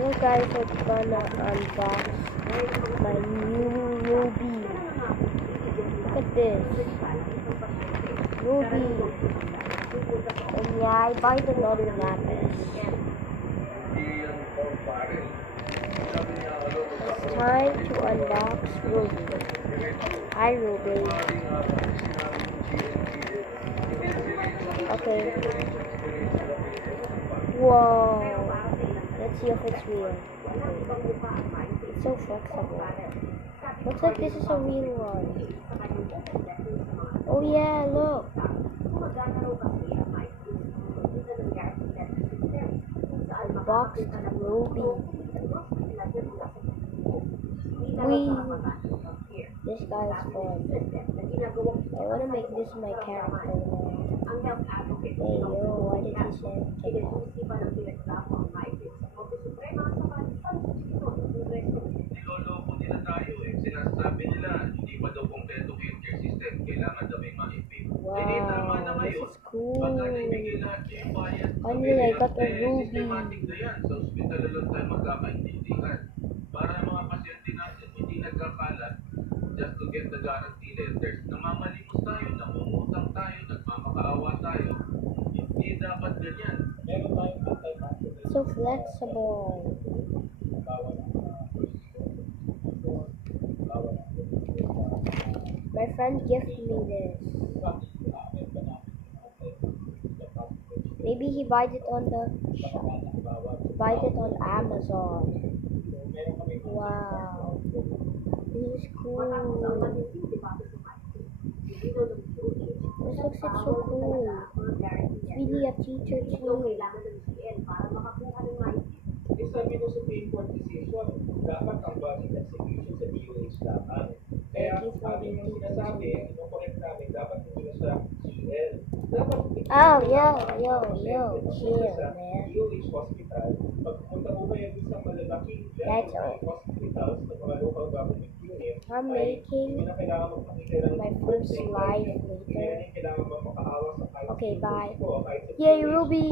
Hello guys, we're gonna unbox my new Ruby. Look at this. Ruby. And yeah, I bought another lapis. It's time to unbox Ruby. Hi Ruby. Okay. Whoa. Let's see if it's real. It's so flexible. Looks like this is a real one. Oh yeah, look. Unboxed Ruby. This guy is fun. I want to make this my character now. Hey yo, why did he say that? Niloloko nila tayo eh. Sinasabi nila, hindi pa daw kompleto healthcare system. Kailangan daw may maipin. Wow, this is cool. Pagka naibigay lahat yung bayad, Finally, I got a Ruby. systematic na yan. Sa ospital na lang tayo magkakaintindihan. Para ang mga pasyente natin hindi nagkakalat just to get the guarantee letters. Namamalimos tayo, namumutang tayo, nagmamakaawa tayo. Hindi dapat ganyan. Meron tayong anti-vaccine. So flexible. My friend gifted me this. Maybe he buys it on the shop. He buys it on Amazon. Wow. This is cool. This looks like so cool. It's really a teacher too. Sabi ko sa Supreme decision, dapat ang budget execution sa DOH dapat. Kaya sabi mo sinasabi, ino-correct namin, dapat hindi na siya CL. Dapat Oh, yo, chill, man. DOH hospital, pag pumunta mo kayo sa malalaking That's all. hospitals na mga local government unit, I'm making my first live later. Okay, bye. Yay, Ruby!